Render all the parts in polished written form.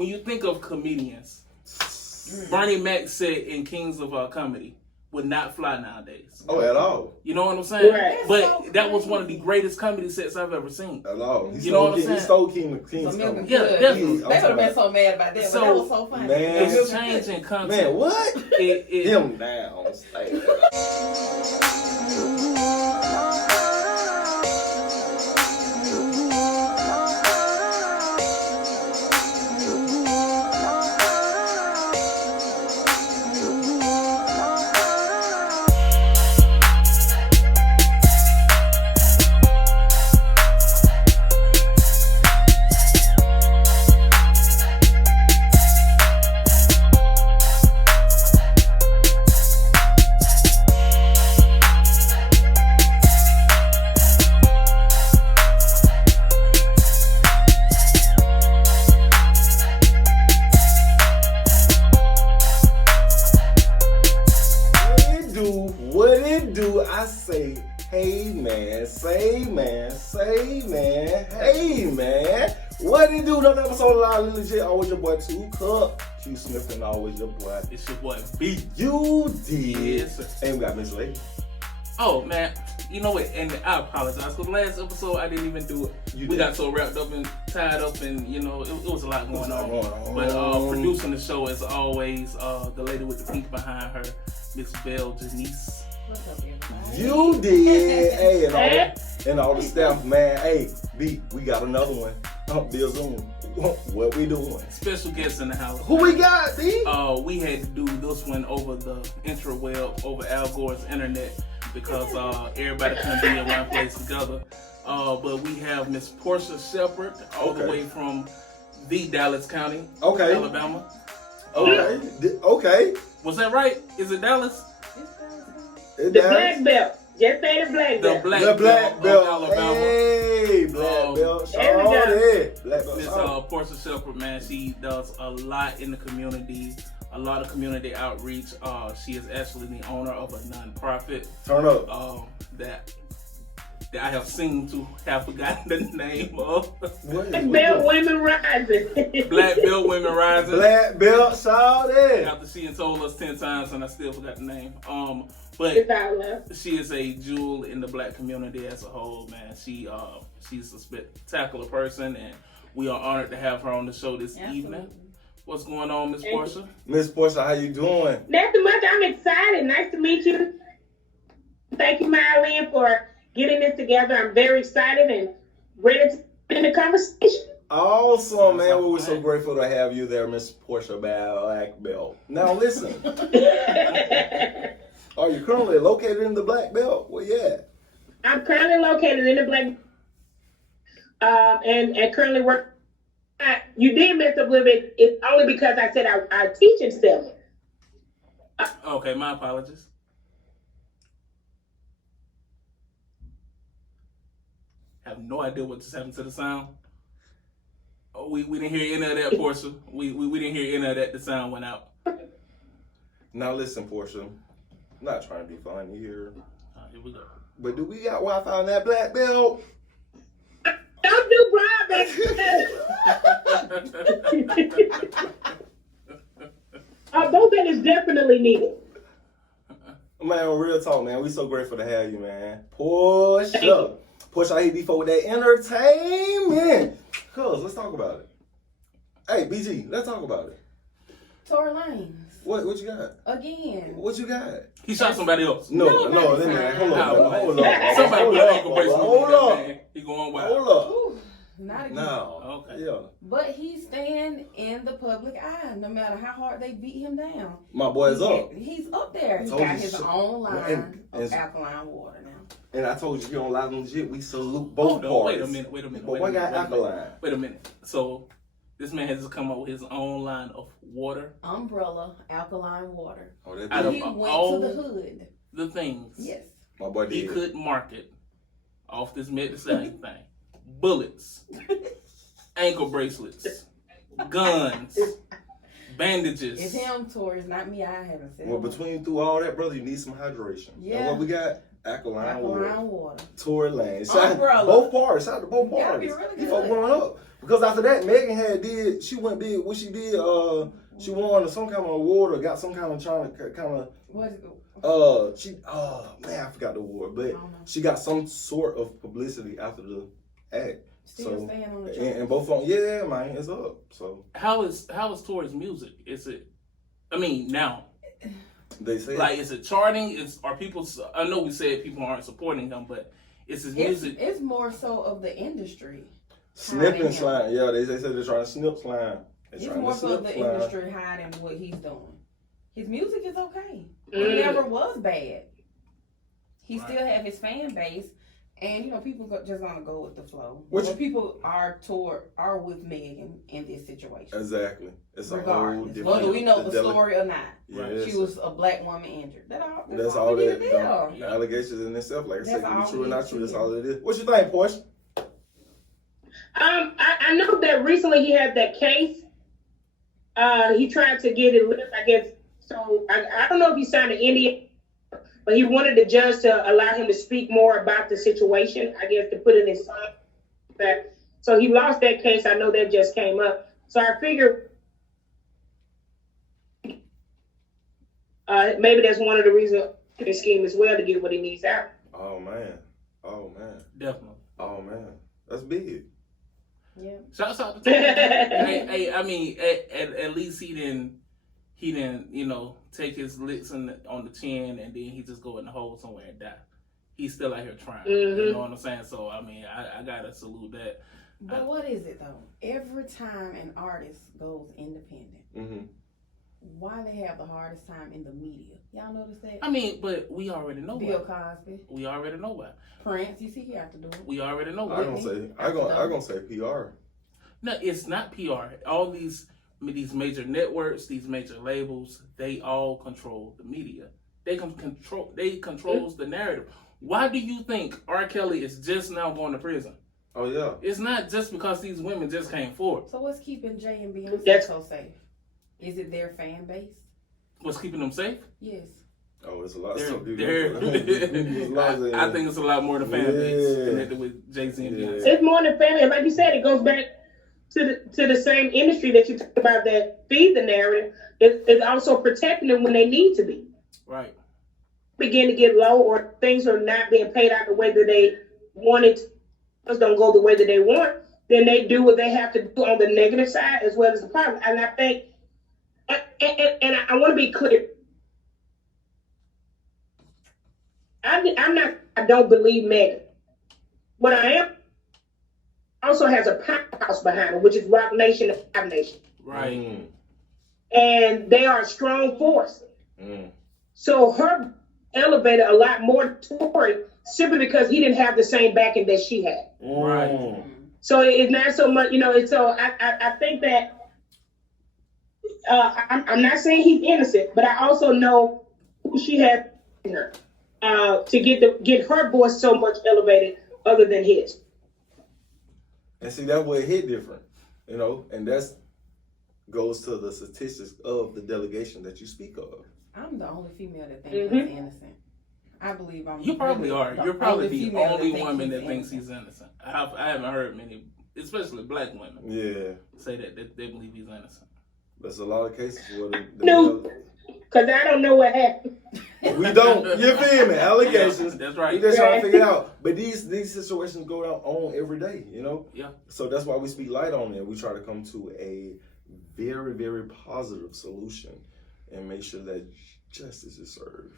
When you think of comedians, Bernie Mac said in Kings of Comedy would not fly nowadays. Oh, at all. You know what I'm saying? Right. But that was one of the greatest comedy sets I've ever seen. At all. You know what I'm saying? He stole King's comedy. Yeah, definitely. They would have been so mad about that, but that was so funny. Man, It's changing content. Man, what? Him down. I say, hey man, say man, hey man. What it do? Another episode of Live Legit. Always your boy 2 Cup. Q Smith and always your boy. It's your boy B. You did. Yes, and we got Miss Lady. Oh man, you know what? And I apologize for the last episode. I didn't even do it. We got so wrapped up and tied up, and you know it was a lot going on. But producing the show as always, the lady with the pink behind her, Miss Belle Janice. What's up, everybody? You did. Hey, and all the staff, man. Hey, B, we got another one. Bill Zoom. What we doing? Special guest in the house. Who we got, B? We had to do this one over the intraweb, over Al Gore's internet, because everybody couldn't be in one place together. But we have Miss Portia Shepherd, all the way from the Dallas County, Alabama. Okay. Was that right? Is it Dallas? The black belt. Just say the black belt. The black belt of Alabama. Hey, black belt. Black belt. Miss Portia Shepherd, man, she does a lot in the community, a lot of community outreach. She is actually the owner of a nonprofit. Turn up. That I have seen to have forgotten the name of. Black Belt Women Rising. Black Belt Women Rising. Black Belt, shout it. After she had told us 10 times and I still forgot the name. But she is a jewel in the black community as a whole, man. She's a spectacular person, and we are honored to have her on the show this evening. What's going on, Miss Portia? Miss Portia, how you doing? Not too much. I'm excited. Nice to meet you. Thank you, Mylene, for getting this together. I'm very excited and ready to end the conversation. Awesome, man. Well, we're so grateful to have you there, Miss Portia Black Belt. Now, listen. Are you currently located in the Black Belt? Where you at? I'm currently located in the Black and currently work. You did mess up a little bit. It's only because I said I teach in Selma. Okay, my apologies. I have no idea what just happened to the sound. Oh, we didn't hear any of that, Portia. We didn't hear any of that. The sound went out. Now listen, Portia. I'm not trying to be funny here. Here we go. But do we got Wi-Fi in that Black Belt? Don't do broadband. Both that is definitely needed. Man, real talk, man. We so grateful to have you, man. Portia. Portia, I hit before with that entertainment. Cuz, let's talk about it. Hey, BG, let's talk about it. Tory Lanez. What you got? Again. What you got? He shot somebody else. No, man. Hold on. Somebody hold on. He going wild. Hold up. Ooh, not again. No. Okay. Yeah. But he's staying in the public eye, no matter how hard they beat him down. My boy's up. He's up there. He got his own line of alkaline water now. And I told you, here on Live Legit, we salute both parties. Wait a minute. But one got alkaline. Wait a minute. So, this man has just come up with his own line of water. Umbrella alkaline water. Oh, that and he went to the hood. The things. Yes. My boy did. He could market off this same thing. Bullets, ankle bracelets, guns, bandages. It's him, Tory. It's not me. I haven't said. Well, between through all that, brother, you need some hydration. Yeah. And what we got? Alkaline water. water. Tory Lanez. Umbrella. Both parties. Shout out to both parties. Be really You folk growing up. Because after that, Megan she went big. What she did, she won some kind of award or got some kind of What is it? man, I forgot the award, but she got some sort of publicity after the act. Still staying on the and both of them, yeah, man, it's up. So how is Tory's music? Is it? I mean, now they say like, is it charting? Are people? I know we said people aren't supporting him, but is his music? It's more so of the industry. Snipping slime. Yeah, they said they're trying to snip slime. It's more so of the industry hiding what he's doing. His music is okay. It never was bad. He still have his fan base, and people just gonna go with the flow. When people are with Megan in this situation. Exactly. It's regardless, whether we know the story or not. Yes. She was a black woman injured. That's all that. The allegations in itself, like I said, can be true or not true. That's all it is. What you think, Portia? I know that recently he had that case. He tried to get it lifted, I guess. So I don't know if he signed an NDA, but he wanted the judge to allow him to speak more about the situation. I guess to put it in song. So he lost that case. I know that just came up. So I figured maybe that's one of the reasons for the scheme as well, to get what he needs out. Oh man, Definitely. Oh man, that's big. Yeah. Shouts out to Tory. Hey, I mean, at least he didn't, take his licks on the chin and then he just go in the hole somewhere and die. He's still out here trying. You know what I'm saying? So, I mean, I gotta salute that. But what is it, though? Every time an artist goes independent, why they have the hardest time in the media? Y'all notice that? I mean, but we already know Bill Cosby. We already know why. Prince, you see, he have to do it. We already know why. I'm gonna say PR. No, it's not PR. All these major networks, these major labels, they all control the media. They controls the narrative. Why do you think R. Kelly is just now going to prison? Oh yeah. It's not just because these women just came forward. So what's keeping Jay and Beyonce so safe? Is it their fan base? What's keeping them safe? Yes. Oh, it's a lot. I think it's a lot more than fan base connected with Jay-Z and Beyonce. It's more than fan base. Like you said, it goes back to the same industry that you talked about that feed the narrative. It's also protecting them when they need to be. Right. Begin to get low or things are not being paid out the way that they wanted. Don't go the way that they want. Then they do what they have to do on the negative side as well as the positive. And I think, and I want to be clear. I don't believe Megan. What I am also has a powerhouse behind it, which is Rock Nation and Five Nation. Right. And they are a strong force. So her elevated a lot more Tory simply because he didn't have the same backing that she had. Right. So it's not so much, so I think that I'm not saying he's innocent, but I also know who she had in her to get her voice so much elevated other than his. And see, that's where it hit different, and that's goes to the statistics of the delegation that you speak of. I'm the only female that thinks he's innocent. I believe I'm. You probably are. You're probably the only woman that thinks he's innocent. I haven't heard many, especially black women, say that they believe he's innocent. There's a lot of cases where because I don't know what happened. We don't. You feel me? Allegations. That's right. We just trying to figure it out. But these situations go on every day, Yeah. So that's why we speak light on it. We try to come to a very, very positive solution and make sure that justice is served.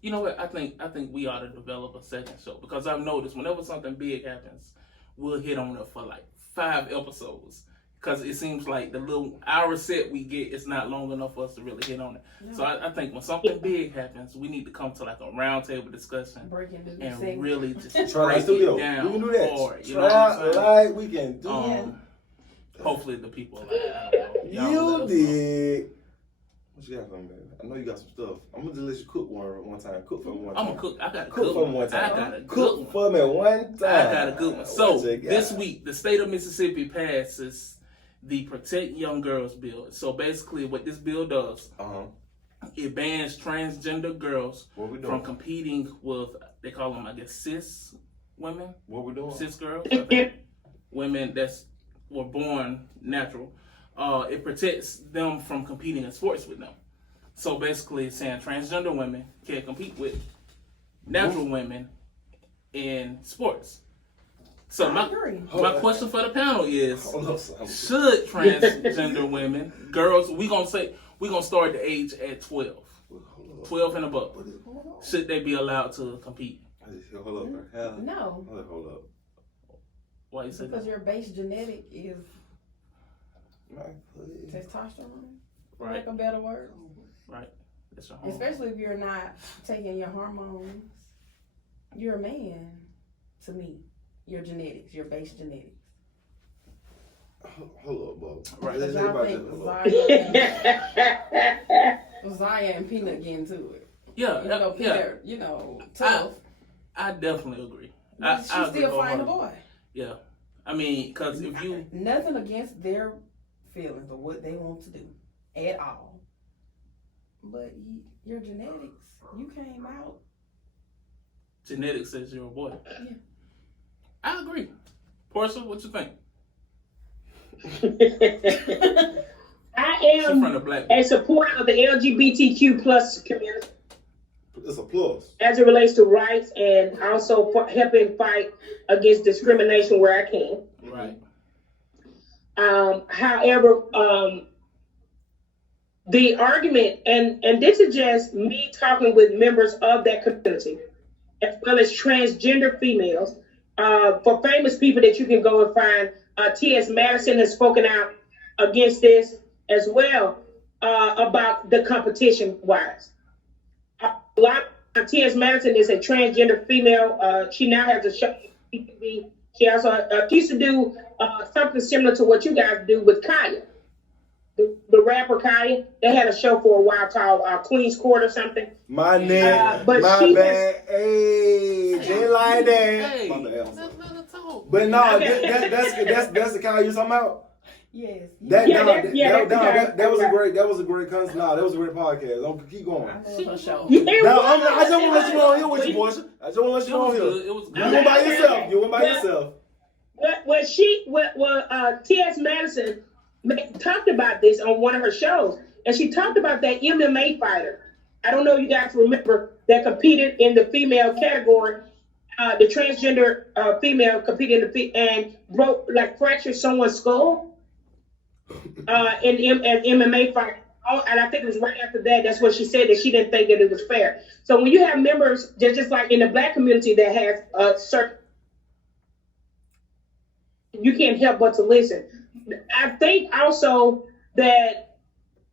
You know what? I think we ought to develop a second show because I've noticed whenever something big happens, we'll hit on it for like 5 episodes. Because it seems like the little hour set we get is not long enough for us to really hit on it. No. So I think when something big happens, we need to come to like a roundtable discussion and really just break it down. We can do that. Hard, we can do that. Hopefully the people are like, I don't know. You did. What you got for me, baby? I know you got some stuff. I'm gonna just let you cook one time. Cook for me one time. I'm gonna cook. I got a cook for me one time. I got a cook for me one time. I got a good one. So this week, the state of Mississippi passes the Protect Young Girls bill. So basically, what this bill does, it bans transgender girls from competing with, they call them, I guess, cis women. What we doing? Cis girls. Women that's were born natural, it protects them from competing in sports with them. So basically, it's saying transgender women can't compete with natural women in sports. So my question for the panel is: should transgender women, girls, we gonna start the age at 12, 12 and above, should they be allowed to compete? Hold up. No. Hold up. Why you say that? Because your base genetic is testosterone, for lack of a better word. Right. That's your hormone. Especially if you're not taking your hormones. You're a man, to me. Your genetics, your base genetics. Hold up, Bo. Right. Because y'all think Zaya and Peanut get into it. Yeah, Peanut, tough. I definitely agree. But she still find a boy. Yeah. I mean, because if you... Nothing against their feelings or what they want to do at all. But your genetics, you came out. Genetics says you're a boy. Yeah. I agree. Portia, what you think? I am a supporter of the LGBTQ plus community. It's a plus. As it relates to rights and also helping fight against discrimination where I can. Right. However, the argument, and this is just me talking with members of that community, as well as transgender females, for famous people that you can go and find. T.S. Madison has spoken out against this as well, about the competition wise. A lot of T.S. Madison is a transgender female. She now has a show. She also used to do something similar to what you guys do with Kaya. The rapper Kaya, they had a show for a while called Queen's Court or something. My name, my bad. Hey, just like that. Hey, my bad. but no, that's the Kaya you're talking about. Yes. That was a great concept. Nah, that was a great podcast. Don't keep going. I love her show. I just want to let you know here with you, Portia. I just want to let you know here. It was good. You went by yourself. You went by yourself. T.S. Madison talked about this on one of her shows, and she talked about that MMA fighter. I don't know if you guys remember that competed in the female category. The transgender female competed and fractured someone's skull in an MMA fight. And I think it was right after that. That's what she said, that she didn't think that it was fair. So when you have members, just like in the Black community that has certain, you can't help but to listen. I think also that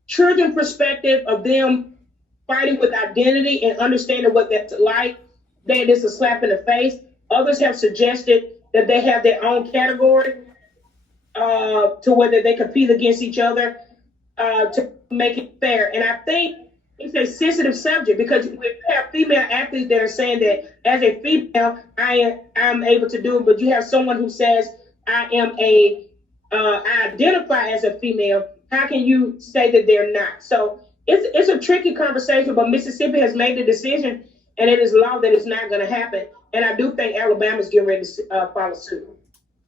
children's perspective of them fighting with identity and understanding what that's like, that is a slap in the face. Others have suggested that they have their own category to whether they compete against each other to make it fair. And I think it's a sensitive subject because we have female athletes that are saying that as a female, I'm able to do it, but you have someone who says I identify as a female. How can you say that they're not? So it's a tricky conversation, but Mississippi has made the decision, and it is law that it's not going to happen. And I do think Alabama's getting ready to follow suit.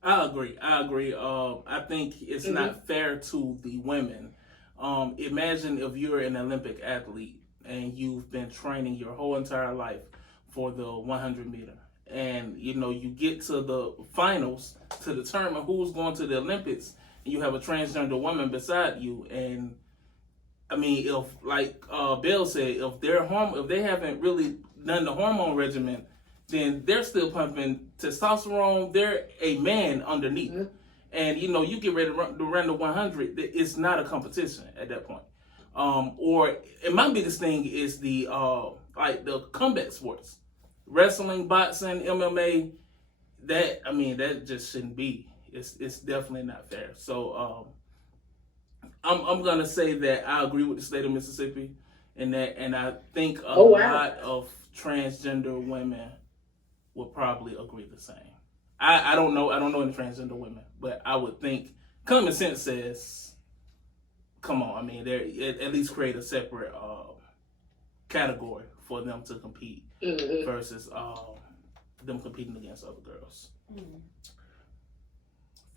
I agree. I think it's not fair to the women. Imagine if you're an Olympic athlete and you've been training your whole entire life for the 100 meter. And, you get to the finals to determine who's going to the Olympics, and you have a transgender woman beside you. And, I mean, if, like Bill said, if they haven't really done the hormone regimen, then they're still pumping testosterone. They're a man underneath. Mm-hmm. And, you get ready to run the 100. It's not a competition at that point. And my biggest thing is the combat sports. Wrestling, boxing, MMA, that just shouldn't be. It's definitely not fair. So I'm gonna say that I agree with the state of Mississippi, and I think a lot of transgender women would probably agree the same. I don't know any transgender women, but I would think common sense says, come on. I mean, at least create a separate category for them to compete versus them competing against other girls.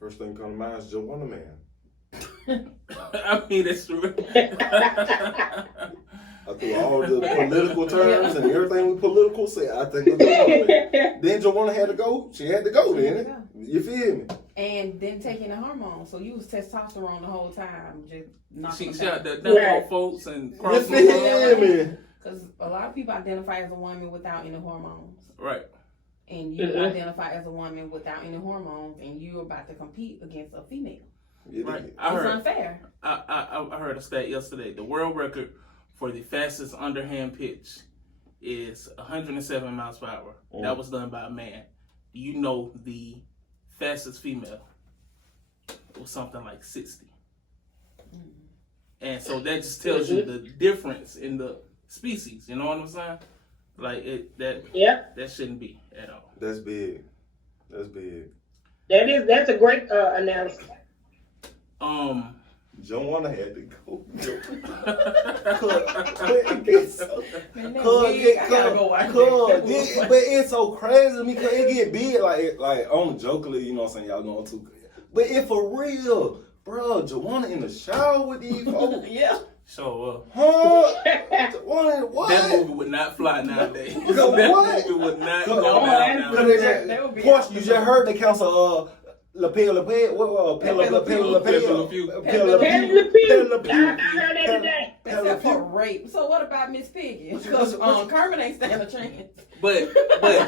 First thing come to mind is Joanna Man. I mean, that's true. I threw all the political terms and everything we political said. I think of Joanna Man. Then Joanna had to go. She had to go, then. You feel me? And then taking the hormones. So you was testosterone the whole time. Just knocking She out them there done folks and You crossing feel me? Because a lot of people identify as a woman without any hormones. Right. And you identify as a woman without any hormones, and you're about to compete against a female. Right. It's unfair. I heard a stat yesterday. The world record for the fastest underhand pitch is 107 miles per hour. That was done by a man. You know the fastest female was something like 60. And so that just tells you the difference in the species. You know what I'm saying? Like that shouldn't be at all. That's big. That's big. That's a great analysis. Joanna had to go. But it's so crazy to me because it get big like on jokingly, you know what I'm saying, y'all know too. But if for real, bro, Joanna in the shower with these folks. Yeah. So, what? That movie would not fly nowadays. What? That movie would not go down nowadays. Portia, you just heard the council, I heard that today. Except for rape. So what about Miss Piggy? Because Carmen ain't standing a chance. But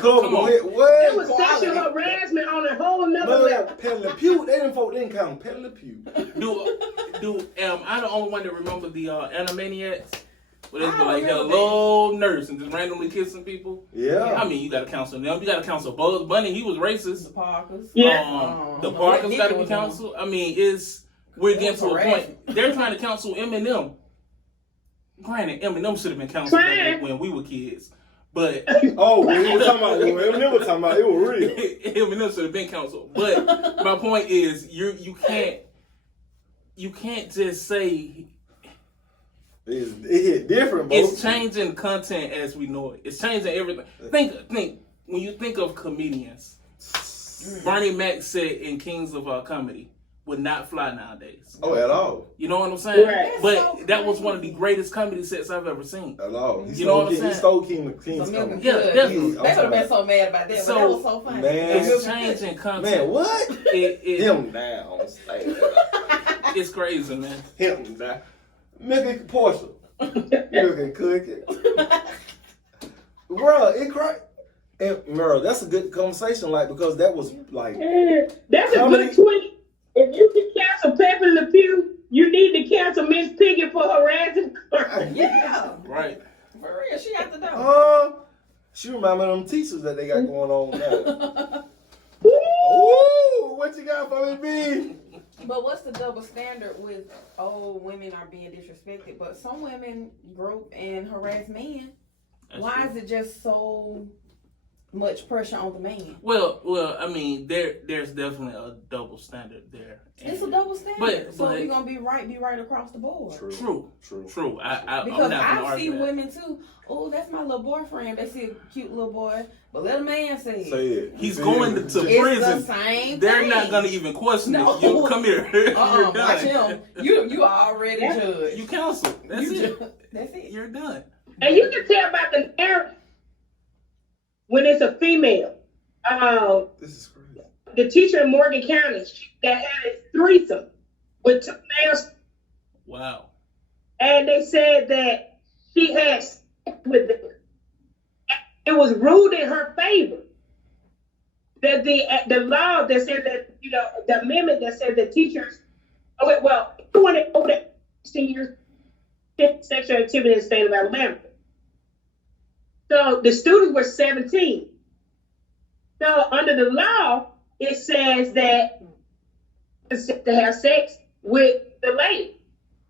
come on. It was sexual harassment on a whole nother level. Pew, they didn't count Peddler Pew. Am I the only one that remember the Animaniacs? Where they be like, hello, nurse, and just randomly kissing people? Yeah. I mean, you got to counsel them. You got to counsel Bugs Bunny. He was racist. The Parkers. Yeah. The Parkers got to be counseled. I mean, we're getting to a point. They're trying to counsel Eminem. Granted, Eminem should have been counseled when we were kids. But when he was talking about it was real. Eminem should have been counseled. But my point is, you can't just say it hit different. Bro. It's changing content as we know it. It's changing everything. Think when you think of comedians. Bernie Mac said in Kings of Comedy would not fly nowadays. Oh, at all. You know what I'm saying? Right. But that was one of the greatest comedy sets I've ever seen. At all. You know what I'm saying? He stole King's comedy. Yeah, definitely. They would have been so mad about that, but that was so funny. Man, it's changing content. Man, what? Him down. It's crazy, man. Him down. Milk Portia. Milk and cookie. Bro, it crazy. And Merle, that's a good conversation, because that was like that's comedy. A good tweet. If you can cancel Pepe Le Pew, you need to cancel Miss Piggy for harassing her. Yeah. Right. For real, she got to know. She remind me of them teachers that they got going on now. Ooh, what you got for me, B? But what's the double standard with, women are being disrespected, but some women grope and harass men? Why is it just so much pressure on the man? Well, I mean, there's definitely a double standard there. It's a double standard. So we're gonna be right across the board. True. Because I see women too. Oh, that's my little boyfriend. They see a cute little boy, but let a man say it. He's going to prison. The same They're thing. Not gonna even question it. You come here. Watch him. You already judged. You counsel. That's it. That's it. You're done. And you can tell about the narrative when it's a female. This is crazy. The teacher in Morgan County that had a threesome with 2 males. Wow. And they said that she had sex with them. It was ruled in her favor. That the law that said that, the amendment that said that teachers, anyone over 16 years, sexual activity in the state of Alabama. So the students were 17. So under the law, it says that to have sex with the lady.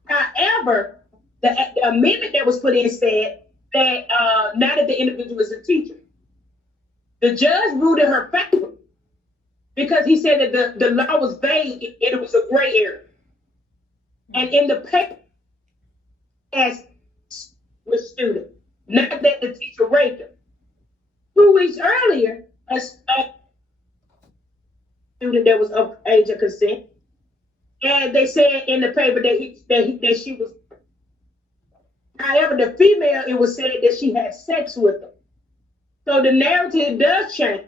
However, the amendment that was put in said that now that the individual is a teacher, the judge ruled in her favor because he said that the law was vague and it was a gray area. And in the paper, as with student, not that the teacher raped her. 2 weeks earlier, the student that was of age of consent. And they said in the paper that she was. However, the female, it was said that she had sex with them. So the narrative does change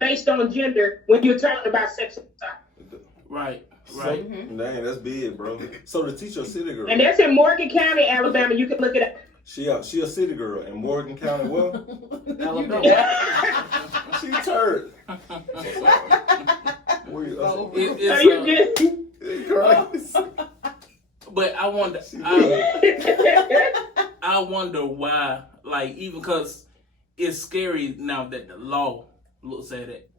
based on gender when you're talking about sexual assault. Right. So, dang, that's big, bro. So the teacher a city girl. And that's in Morgan County, Alabama. You can look it up. She a city girl in Morgan County. What? Alabama. She turned. But I wonder. I wonder why. Like, even because it's scary now that the law looks at it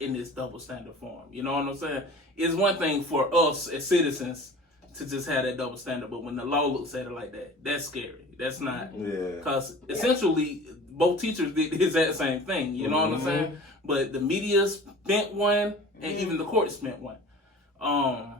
in this double standard form. You know what I'm saying? It's one thing for us as citizens to just have that double standard, but when the law looks at it like that, that's scary. That's not. Yeah. Because essentially, both teachers did the exact same thing. You know what I'm saying? But the media spent one, and even the court spent one. I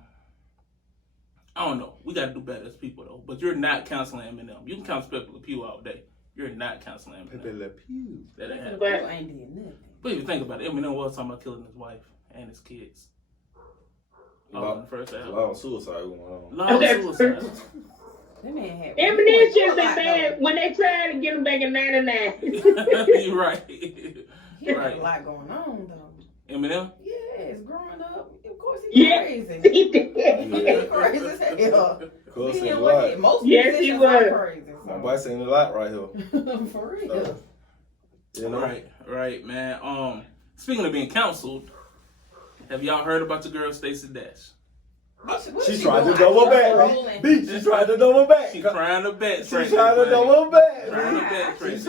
don't know. We got to do better as people, though. But you're not counseling Eminem. You can counsel Pepe Le Pew all day. You're not counseling Eminem. Pepe Le Pew. That ain't happening. Ain't doing nothing. But if you think about it, Eminem was talking about killing his wife and his kids. In the first album. A lot of suicide going on. A lot of suicide. Eminem just a man when they tried to get him back in '99. You're right. He had a lot going on, though. Eminem? Yes, growing up. Of course he's crazy. He did. He's crazy as hell. Of course he was. Most he was. Crazy. So. My boy saying a lot right here. For real. You know? Right, man. Speaking of being counseled, have y'all heard about the girl Stacey Dash? She tried to double back. She tried to double back. She's trying to back. She's trying to double back. She's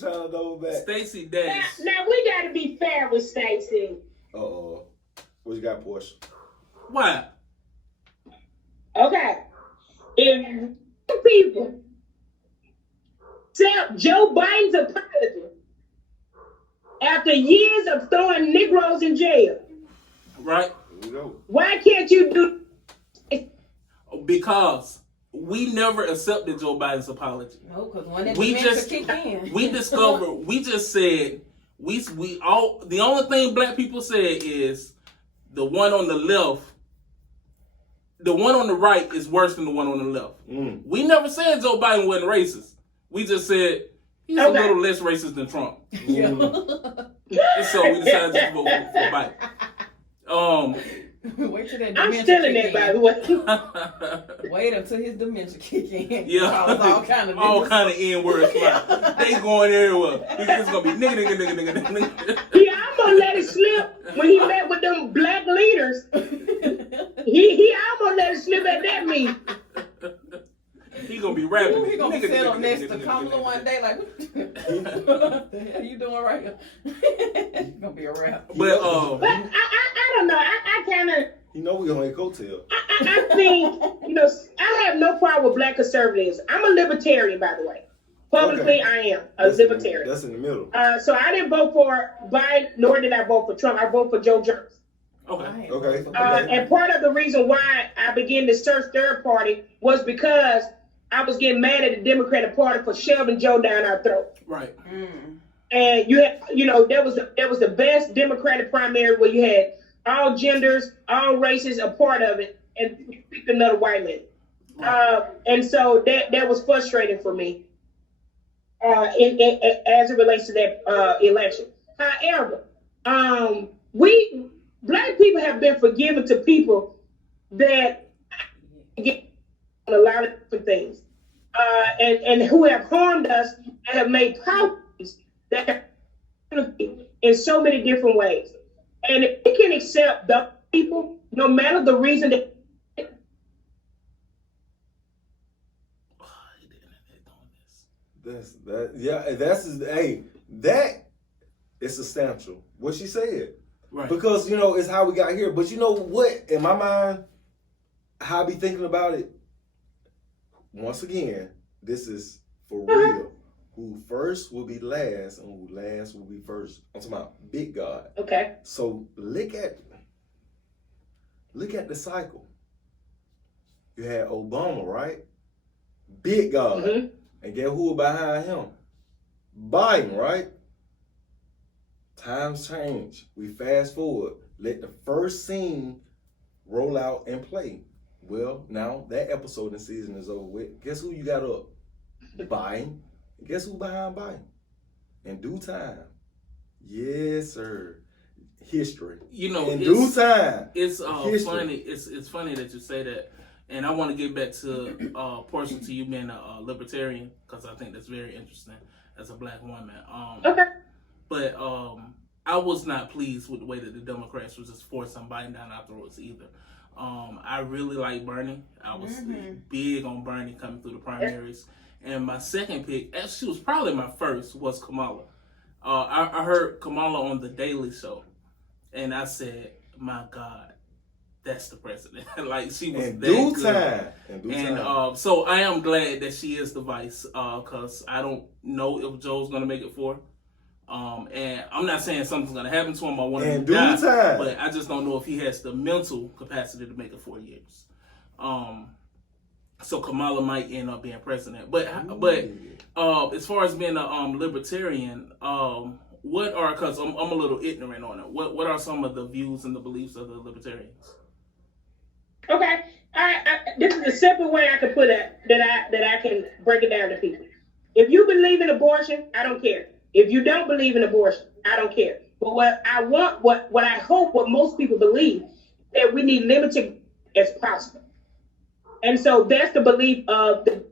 trying to double back. Stacey Dash. Now we got to be fair with Stacey. Uh-oh. What you got, Portia? Why? Okay. If people accept Joe Biden's apology after years of throwing Negroes in jail, right? Why can't you do it? Because we never accepted Joe Biden's apology. No, because when that dementia kicked in. We discovered, we just said, we all, the only thing black people said is the one on the left, the one on the right is worse than the one on the left. We never said Joe Biden wasn't racist. We just said he's a little less racist than Trump. And so we decided to vote for Biden. Wait till that dementia I'm still in that, by the way. Wait until his dementia kick in. Yeah. All kind of N-words. They going everywhere. It's going to be nigga. Yeah, I'm going to let it slip when he met with them black leaders. He almost let it slip at that meeting. He gonna be rapping. He gonna sit on next to Kamala one day like, what the hell you doing right here? It's gonna be a rap. But I don't know. I kind of. You know we on a coattail. I think I have no problem with black conservatives. I'm a libertarian, by the way. Publicly, I am a libertarian. That's in the middle. So I didn't vote for Biden, nor did I vote for Trump. I voted for Joe Jones. Okay. And part of the reason why I began to search third party was because I was getting mad at the Democratic Party for shoving Joe down our throat. Right. And that was the best Democratic primary where you had all genders, all races a part of it, and you picked another white man. Right. And so that was frustrating for me as it relates to that election. However, we black people have been forgiven to people that get a lot of different things, and who have harmed us and have made policies that have in so many different ways. And if we can accept those people, no matter the reason that. That is substantial. What she said. Right. Because, it's how we got here. But you know what? In my mind, how I be thinking about it, once again, this is for real. Who first will be last and who last will be first. I'm talking about big God. Okay. So look at the cycle. You had Obama, right? Big God. Mm-hmm. And guess who behind him? Biden, right? Times change. We fast forward. let the first scene roll out and play. Well, now that episode and season is over with. Guess who you got up? Biden. Guess who behind Biden? In due time. Yes, sir. History. You know, in due time. It's funny. It's funny that you say that, and I want to get back to Portia, to you being a libertarian, because I think that's very interesting as a black woman. Okay. But I was not pleased with the way that the Democrats were just forcing Biden down our throats either. I really like Bernie. I was big on Bernie coming through the primaries. And my second pick, she was probably my first, was Kamala. I heard Kamala on The Daily Show. And I said, my God, that's the president. Like, she was in that due good. Time. In due time. So I am glad that she is the vice, because I don't know if Joe's going to make it for her. And I'm not saying something's going to happen to him. I want him to die. Time. But I just don't know if he has the mental capacity to make it 4 years. So Kamala might end up being president. But as far as being a libertarian, what are, because I'm a little ignorant on it, what are some of the views and the beliefs of the libertarians? Okay, this is a simple way I can put it that I can break it down to people. If you believe in abortion, I don't care. If you don't believe in abortion, I don't care. But what I hope, what most people believe, that we need limited as possible. And so that's the belief of the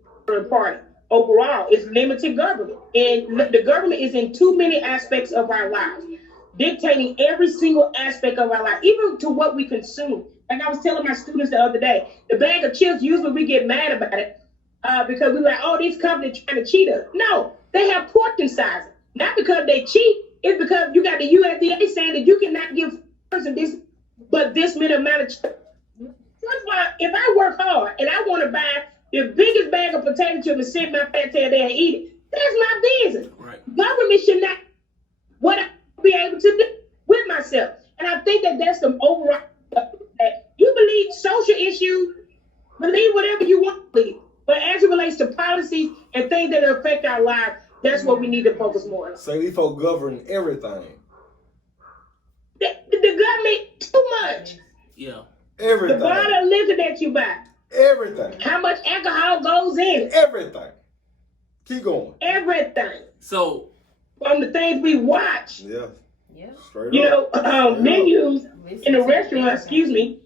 party. Overall, is limited government. And the government is in too many aspects of our lives, dictating every single aspect of our life, even to what we consume. Like I was telling my students the other day, the bag of chips, usually we get mad about it because we're like, oh, these companies trying to cheat us. No, they have pork inside it. Not because they cheat, it's because you got the USDA saying that you cannot give person this, but this many amount of chips. First of all, if I work hard and I want to buy the biggest bag of potato chips and sit my fat tail there and eat it, that's my business. Right. Government should not what I be able to do with myself. And I think that that's the overall that you believe social issues, believe whatever you want to believe. But as it relates to policies and things that affect our lives, that's what we need to focus more on. So these folks govern everything. The government, too much. Yeah. Everything. The bottle of liquor that you buy. Everything. How much alcohol goes in it. Everything. Keep going. Everything. So from the things we watch. Yeah. Yeah. Straight you up. know, menus in a restaurant, excuse me.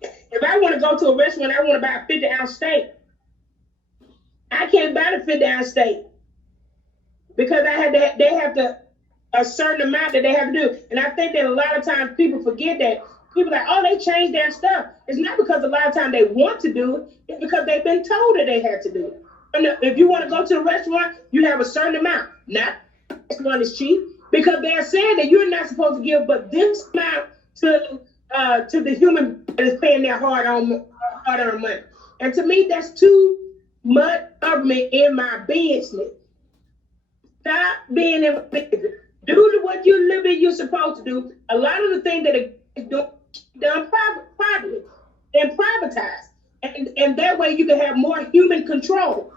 If I want to go to a restaurant, I want to buy a 50-ounce steak. I can't buy the 50-ounce steak because they have to a certain amount that they have to do. And I think that a lot of times people forget that. People are like, oh, they changed their stuff. It's not because a lot of times they want to do it. It's because they've been told that they had to do it. And if you want to go to a restaurant, you have a certain amount. Not the restaurant is cheap because they're saying that you're not supposed to give but this amount to the human that is paying their hard-earned money. And to me, that's too much government in my business. Stop being in my business. Do what you're supposed to do. A lot of the things that are done privately and privatized. And that way you can have more human control.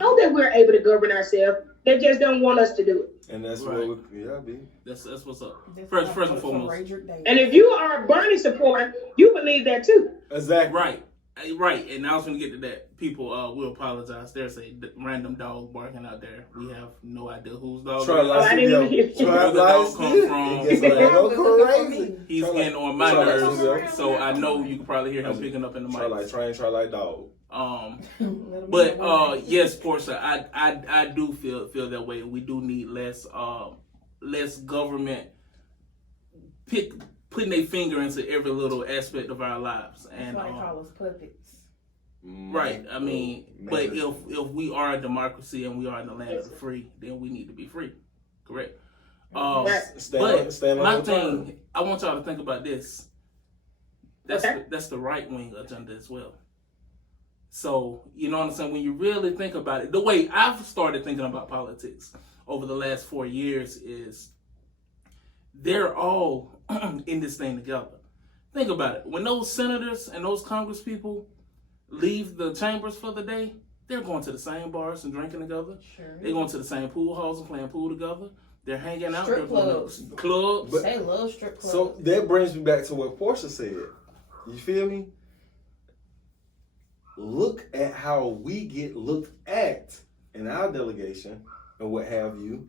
Know that we're able to govern ourselves. They just don't want us to do it. And that's right. what B. That's what's up. First and foremost. And if you are a Bernie supporter, you believe that too. Exactly. Right. And I was going to get to that. People will apologize. There's a random dog barking out there. We have no idea whose dog I didn't even hear where the dog come from. Crazy. He's getting on my nerves, so I know you can probably hear him picking up in the mic. Try like dog. But yes, Portia, I do feel that way. We do need less government putting their finger into every little aspect of our lives. And that's why they call us puppets. Right. I mean, but if we are a democracy and we are in the land of the free, then we need to be free. Correct. Stand my thing, I want y'all to think about this. That's the right wing agenda as well. So, you know what I'm saying? When you really think about it, the way I've started thinking about politics over the last 4 years is they're all in this thing together. Think about it. When those senators and those Congress people leave the chambers for the day, they're going to the same bars and drinking together. Sure. They're going to the same pool halls and playing pool together. They're hanging out Strip clubs. Clubs. They love strip clubs. So that brings me back to what Portia said. You feel me? Look at how we get looked at in our delegation and what have you,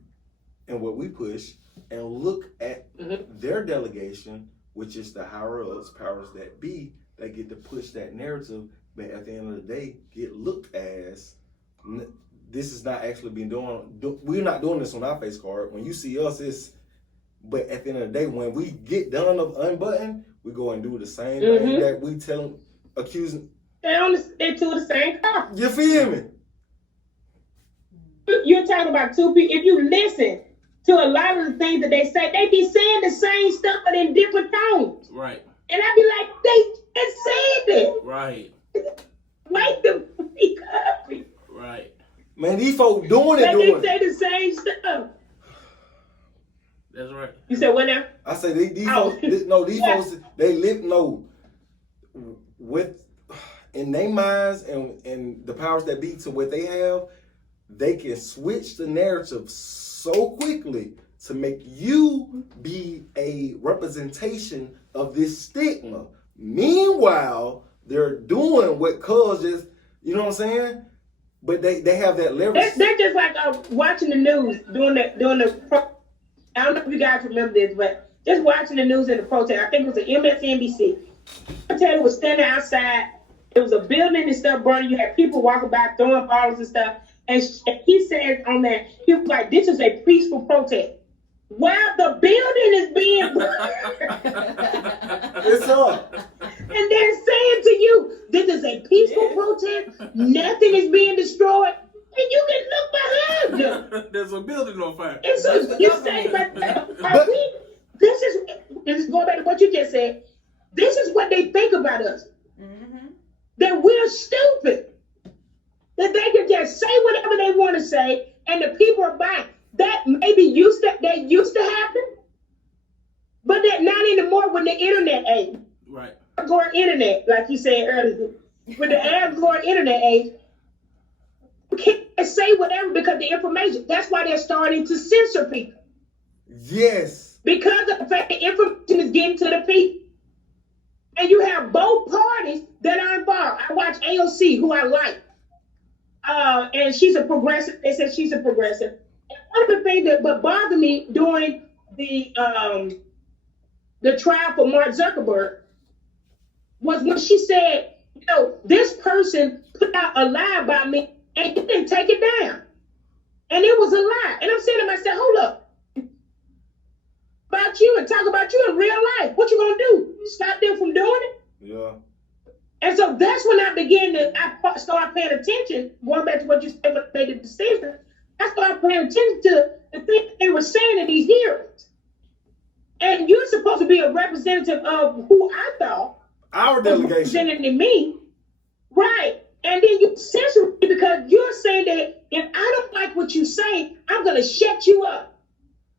and what we push, and look at their delegation, which is the higher ups, powers that be, that get to push that narrative, but at the end of the day, get looked as this is not actually being done. We're not doing this on our face card. When you see us, it's. But at the end of the day, when we get done of unbutton, we go and do the same thing that we tell them, accusing. They're two of the same car. You feel me? You're talking about two people. If you listen to a lot of the things that they say, they be saying the same stuff but in different tones. Right. And I be like, they just said it. Right. Wake the freak up. Right. Man, these folks doing it. But they say the same stuff. That's right. You said what now? I say these folks. These folks. They live with in their minds and the powers that be to what they have. They can switch the narrative so quickly to make you be a representation of this stigma. Meanwhile, they're doing what causes, you know what I'm saying? But they have that leverage. They're just like watching the news, doing the. I don't know if you guys remember this, but just watching the news and the protest. I think it was an MSNBC. Taylor was standing outside. It was a building and stuff burning. You had people walking by throwing bottles and stuff. And he said on that, he was like, this is a peaceful protest. While the building is being burned. It's up. And they're saying to you, this is a peaceful protest. Nothing is being destroyed. And you can look behind them. There's a building on fire. And so you say, this is going back to what you just said. This is what they think about us. That we're stupid. That they can just say whatever they want to say, and the people are buying. That maybe used to happen, but that not anymore with the internet age. Right. Going internet, like you said earlier, with the going internet age, you can't say whatever because the information. That's why they're starting to censor people. Yes. Because of the fact that information is getting to the people. And you have both parties that are involved. I watch AOC, who I like. And she's a progressive. They said she's a progressive. And one of the things that bothered me during the trial for Mark Zuckerberg was when she said, this person put out a lie about me and you didn't take it down. And it was a lie. And I'm saying to myself, hold up. About you and talk about you in real life. What you gonna do? Stop them from doing it? Yeah. And so that's when I started paying attention, going back to what you said when they made the decision. I started paying attention to the things they were saying in these hearings. And you're supposed to be a representative of who I thought our delegation representing me. Right. And then you censor me because you're saying that if I don't like what you say, I'm going to shut you up.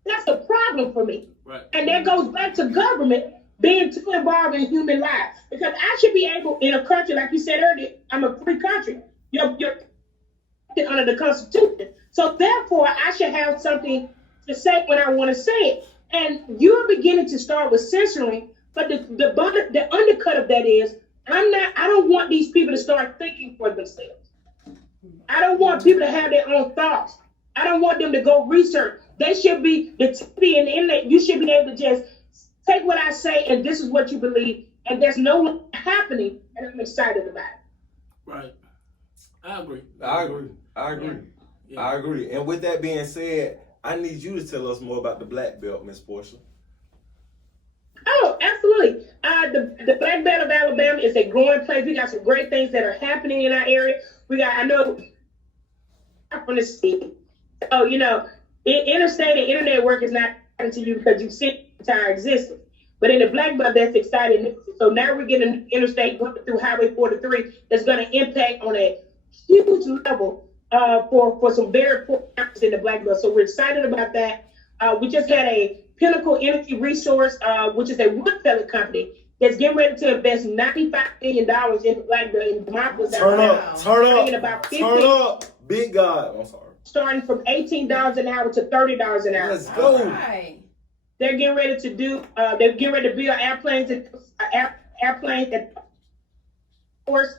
That's a problem for me. Right. And that goes back to government being too involved in human lives. Because I should be able, in a country, like you said earlier, I'm a free country. You're under the Constitution. So therefore, I should have something to say when I want to say it. And you're beginning to start with censoring, but the undercut of that is, I don't want these people to start thinking for themselves. I don't want people to have their own thoughts. I don't want them to go research. They should be, the TV and the internet, you should be able to just take what I say and this is what you believe. And there's no one happening and I'm excited about it. Right. I agree. Yeah. I agree. And with that being said, I need you to tell us more about the black belt, Miss Portia. Oh, absolutely. The Black Belt of Alabama is a growing place. We got some great things that are happening in our area. I know from the city. So, interstate and internet work is not happening to you because you've seen entire existence. But in the Black Belt, that's exciting. So now we're getting interstate going through Highway 43 that's going to impact on a huge level for some very poor areas in the Black Belt. So we're excited about that. We just had a Pinnacle Energy Resource, which is a wood pellet company, that's getting ready to invest $95 million in the Black Belt in Demarcus. Turn up. Big God. I'm sorry. starting from $18 an hour to $30 an hour. Let's go. Right. They're getting ready to do. They're getting ready to build airplanes and airplanes that, of course,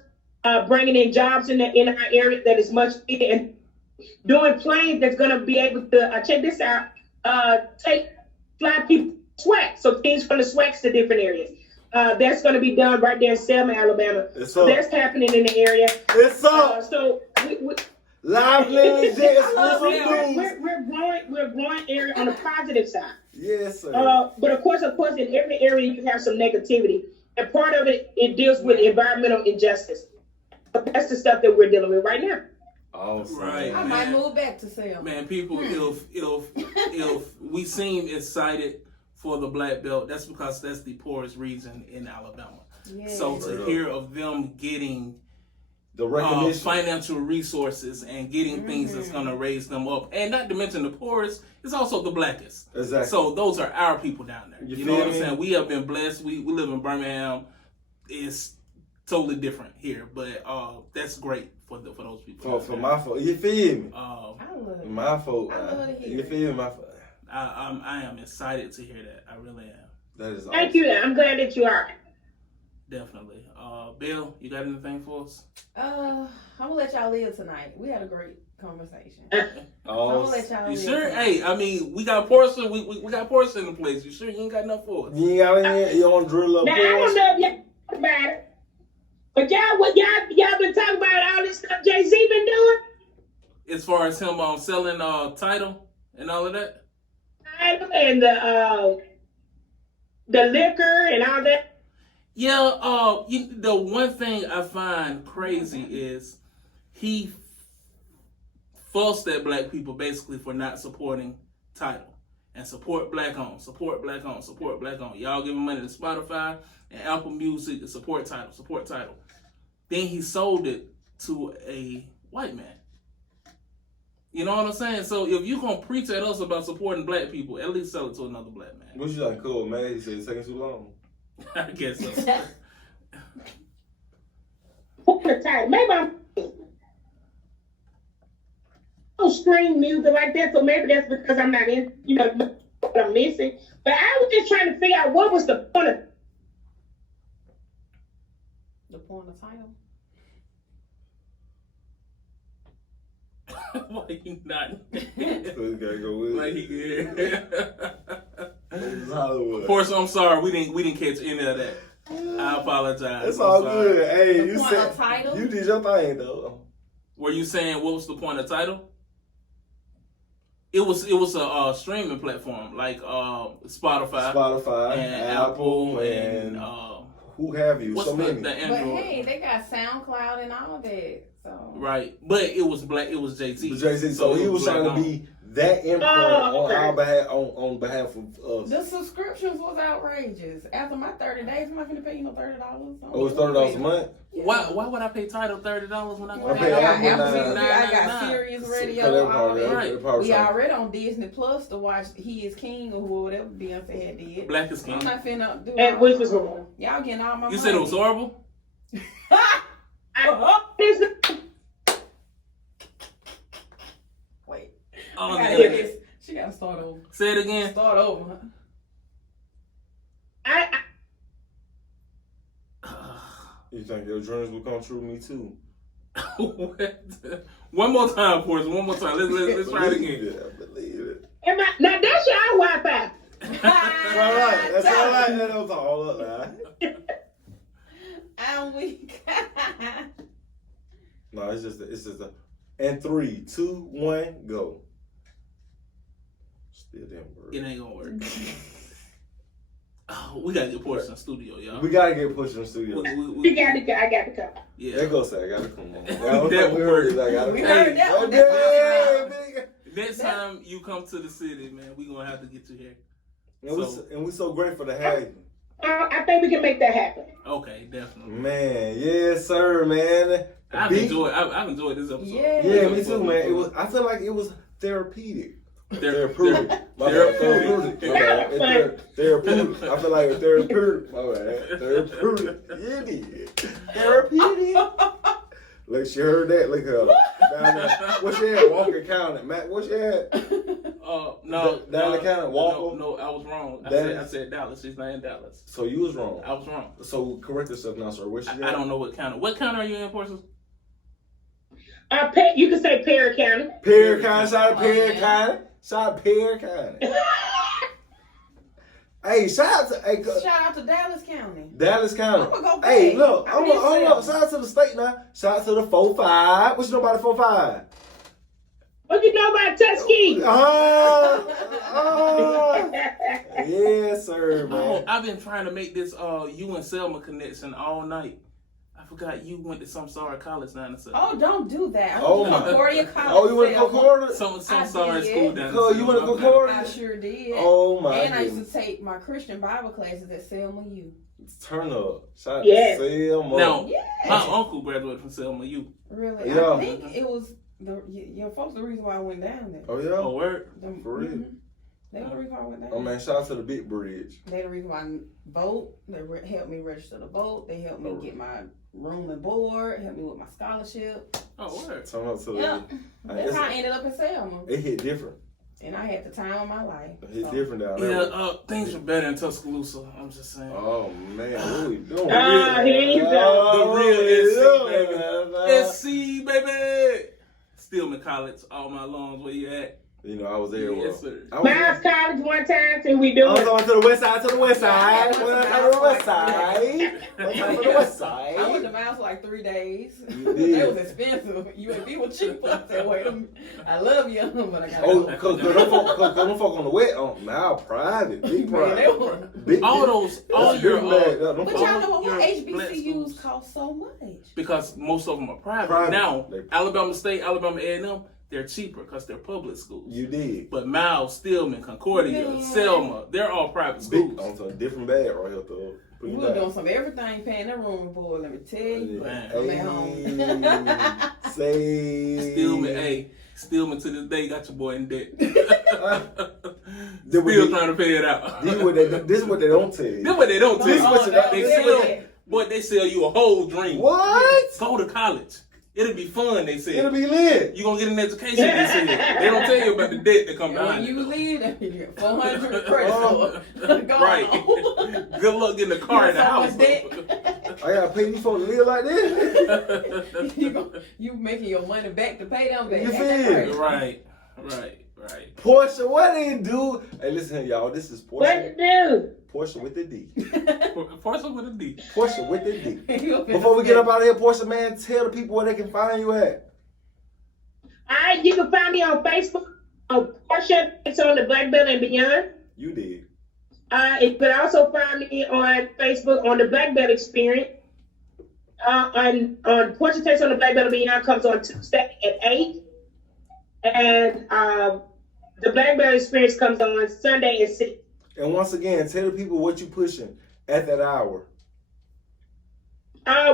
bringing in jobs in our area that is much needed, and doing planes that's going to be able to check this out. Fly people SWAC, so things from the SWACs to different areas. That's going to be done right there in Selma, Alabama. So that's happening in the area. It's up. So Live Lanez, we're growing area on the positive side. Yes, sir. But of course, in every area you have some negativity, and part of it deals with environmental injustice. But that's the stuff that we're dealing with right now. Awesome. Right, I might move back to Selma. Man, people, if we seem excited for the black belt, that's because that's the poorest region in Alabama. Yes. So to hear of them getting the recognition, financial resources, and getting things that's going to raise them up, and not to mention the poorest, it's also the blackest. Exactly. So those are our people down there. You know what I'm me? saying? We have been blessed. We live in Birmingham. It's totally different here, but that's great for those people. for my folk, you feel me? I love it. My folk, I love to hear you feel me? My folk. I am excited to hear that. I really am. That is awesome. Thank you. I'm glad that you are. Definitely. Bill, you got anything for us? I'm gonna let y'all live tonight. We had a great conversation. Oh, I'm gonna let y'all You live sure? tonight. Hey, I mean, we got Portia. We got Portia in the place. You sure you ain't got enough for us? You ain't got any? You want to drill up? Now I don't know if y'all talk about it, but y'all been talking about all this stuff Jay-Z been doing. As far as him selling title and all of that. And the liquor and all that. Yeah, the one thing I find crazy is he fussed at black people basically for not supporting title. And support black owned, support black owned, support black owned. Y'all giving money to Spotify and Apple Music to support title, support title. Then he sold it to a white man. You know what I'm saying? So if you're going to preach at us about supporting black people, at least sell it to another black man. What you like, cool, man? He said it's taking too long. I guess so. Maybe I don't stream music like that, so maybe that's because I'm not in, what I'm missing. But I was just trying to figure out what was the point of The point of title. Why you not? So you gotta go with Like he good. This is Hollywood. Portia, I'm sorry, we didn't catch any of that. I apologize. It's I'm all sorry. good. Hey, The you point said of title? you did your thing though. Were you saying what was the point of title? It was a streaming platform like Spotify, and Apple and who have you? what's So many. the But Android? hey, they got SoundCloud and all that. So Right, but it was black. It was Jay-Z. Jay-Z. So he it was trying to black be that imprint on our behalf, on behalf of us. the subscriptions was outrageous. After my 30 days, I'm not gonna pay you no $30. Oh, it's $30 a month. Yeah. Why would I pay title $30 when I Well, can I pay Apple Apple, $9.99. I got Sirius So Radio, that all part, that. Right. part We time. already on Disney Plus to watch He Is King or whatever Beyonce had did. Black is I'm King? not finna do And all which was that. wrong. Y'all getting all my money. You said it was horrible? Wait. Oh, I gotta man. hear this. She gotta start over. Say it again. Start over, huh? You think your dreams will come true? Me too. One more time, Portia. One more time. Let's try it again. I believe it. Now that's your Wi-Fi. That's all right. That's all right. That was all up now. I'm weak. No, it's just a. And 3, 2, 1, go. Still didn't work. It ain't gonna work. Oh, we gotta get Portia in the studio, y'all. We gotta get pushed in the studio. You got to go. I got to come. Yeah. There goes that. I gotta come on. That we worked. heard it. I gotta We come. heard that one. Yeah, big. Next time you come to the city, man, we gonna have to get you here. And we're so grateful to have you. I think we can make that happen. Okay, definitely. Man, yes, sir, man. I've enjoyed this episode. Yeah. Yeah, me too, man. I feel like it was therapeutic. Therapeutic. My bad. Therapeutic. My bad. Therapeutic. I feel like it's therapeutic. My bad. Therapeutic. It is. Therapeutic. Look, she heard that. Look at her. Down there. What's she at? Walker County. Matt, what's she at? No. Down the county, Walker? No, I was wrong. I said Dallas. She's not in Dallas. So you was wrong. I was wrong. So correct yourself now, sir. Where's she at? I don't know what county. What county are you in, Portia? You can say Perry County. Perry County. Shout out Perry County. Shout out Perry County. Hey, shout out to Dallas County. Dallas County. I'm gonna go back. Hey, look, I hold didn't say up. Shout out to the state now. Shout out to the 4-5. What you know about the 4-5? What you know about Tuskegee? Yes, sir, man. Oh, I've been trying to make this you and Selma connection all night. I forgot you went to some sorry college down in Selma. Oh, don't do that. Oh, my. Concordia College. Oh, you went to Concordia? Some sorry school down in Oh, you went to Concordia? I sure did. Oh, my And I goodness. used to take my Christian Bible classes at Selma U. Turn up. Shout out Yes. to Selma. Now, Yes. my uncle graduated from Selma U. Really? Yeah. I think it was your folks the reason why I went down there. Oh, yeah? Oh, word? For real? Mhm. They the reason why I went down Oh, man, shout out to the Big Bridge. They the reason why I vote. They helped me register to vote. They helped me get my room and board. Helped me with my scholarship. Oh, word. Turn up to Yeah. the... That's how I ended up in Selma. It hit different. And I had the time of my life. It hit So, different down there. Yeah, things are better in Tuscaloosa. I'm just saying. Oh, man. What we doing? Here you go. The real SC, SC, baby. SC, baby. Stillman College, all my alums. Where you at? You know, I was there. Yes, sir. Miles College one time, and we I do was it. going to the west side, to the west side. One time to the west side. One time to the west I went side. to Mouse for like 3 days. You did. That was expensive. UAB was cheap. I said, wait a minute. I love you, but I got to Oh, go. because them folk on the wet, now private, big Man, they private. were- Big, All those, all that's your, big bag. Them But folk- y'all know what your black HBCUs schools. cost so much. Because most of them are private. Private. Now, They- Alabama State, Alabama A&M, they're cheaper because they're public schools. You did. But Miles, Stillman, Concordia, Man. Selma, they're all private Big, schools. on a different bag right here, though. We were doing some everything, paying that room and board. Let me tell you. Man. I'm at home. Say. Stillman to this day got your boy in debt. They would Still be- trying to pay it out. This is what they don't tell you. This what they don't tell This you. what you don't They tell sell, boy, they sell you a whole dream. What? Go to college. It'll be fun, they say. It'll be lit. You gonna get an education, they say. They don't tell you about the debt that come And when behind you it. leave, you get 400 credit score. Go Right. on. Good luck getting a car in the So house. much debt. I gotta pay these folks to live like this. You making your money back to pay them back. You Ain't that feel? crazy? Right. Portia, what they do? Hey, listen, y'all. This is What Portia. to do? Portia with the D. Portia with a D. Portia with the D. You up in Before we the get up out of here, Portia, man, tell the people where they can find you at. All right, you can find me on Facebook on Portia. It's on the Black Belt and Beyond. You did. You can also find me on Facebook on the Black Belt Experience. On Portia Takes on the Black Belt and Beyond comes on Tuesday at 8. And the Black Belt Experience comes on Sunday at 6. And once again, tell the people what you pushing at that hour.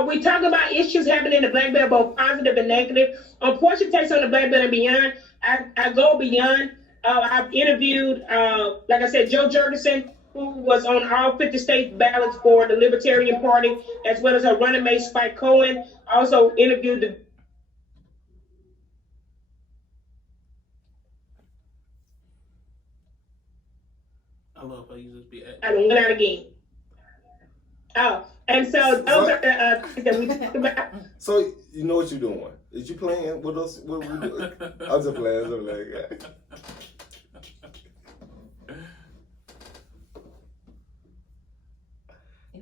We talk about issues happening in the Black Belt, both positive and negative. On Portia Takes on the Black Belt and Beyond, I go beyond. I've interviewed, like I said, Joe Jurgensen, who was on all 50 state ballots for the Libertarian Party, as well as her running mate, Spike Cohen. I also interviewed the I love how you just be at. I went out again. Oh, and so those are the things that we talked about. So, you know what you're doing. Is you playing with us? What we doing? I'm just playing.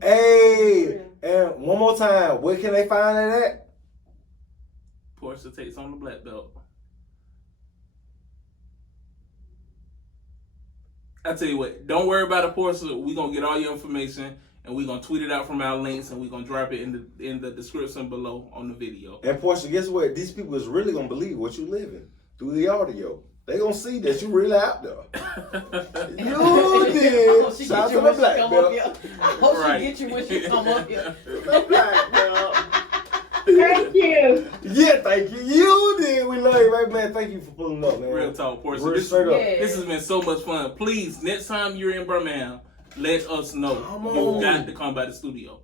Hey, and one more time, where can they find it at? Portia Takes on the Black Belt. I tell you what, don't worry about it, Portia. We're gonna get all your information and we're gonna tweet it out from our links and we're gonna drop it in the description below on the video. And Portia, guess what? These people is really gonna believe what you living through the audio. They gonna see that you really out there. You did. Shout out to the Black Belt. I hope Right. she get you when she come up here. The Black Belt. Thank you. Yeah, thank you. You did. We love you, right, man. Thank you for pulling up, man. Real talk, Portia. Real This, straight up. Yeah. this has been so much fun. Please, next time you're in Birmingham, let us know. Come You on. got to come by the studio.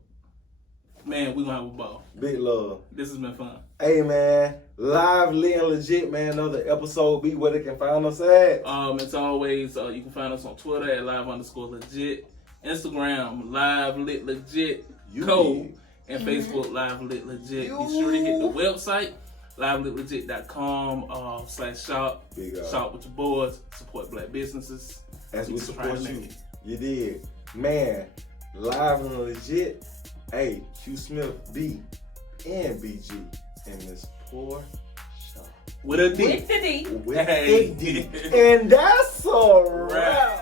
Man, we're gonna have a ball. Big love. This has been fun. Hey, man. Live, lit, and legit, man. Another episode. Be where they can find us at. It's always, you can find us on Twitter at live_legit. Instagram, live, lit, legit, code. And Facebook, live, lit, legit. Be sure to hit the website, livelitlegit.com/shop. Shop with your boys. Support black businesses. As we support you. You did. Man, live and legit. Hey, Q Smith, B, and BG. And Miss Portia. With a D. With the D. With a D. And that's a wrap.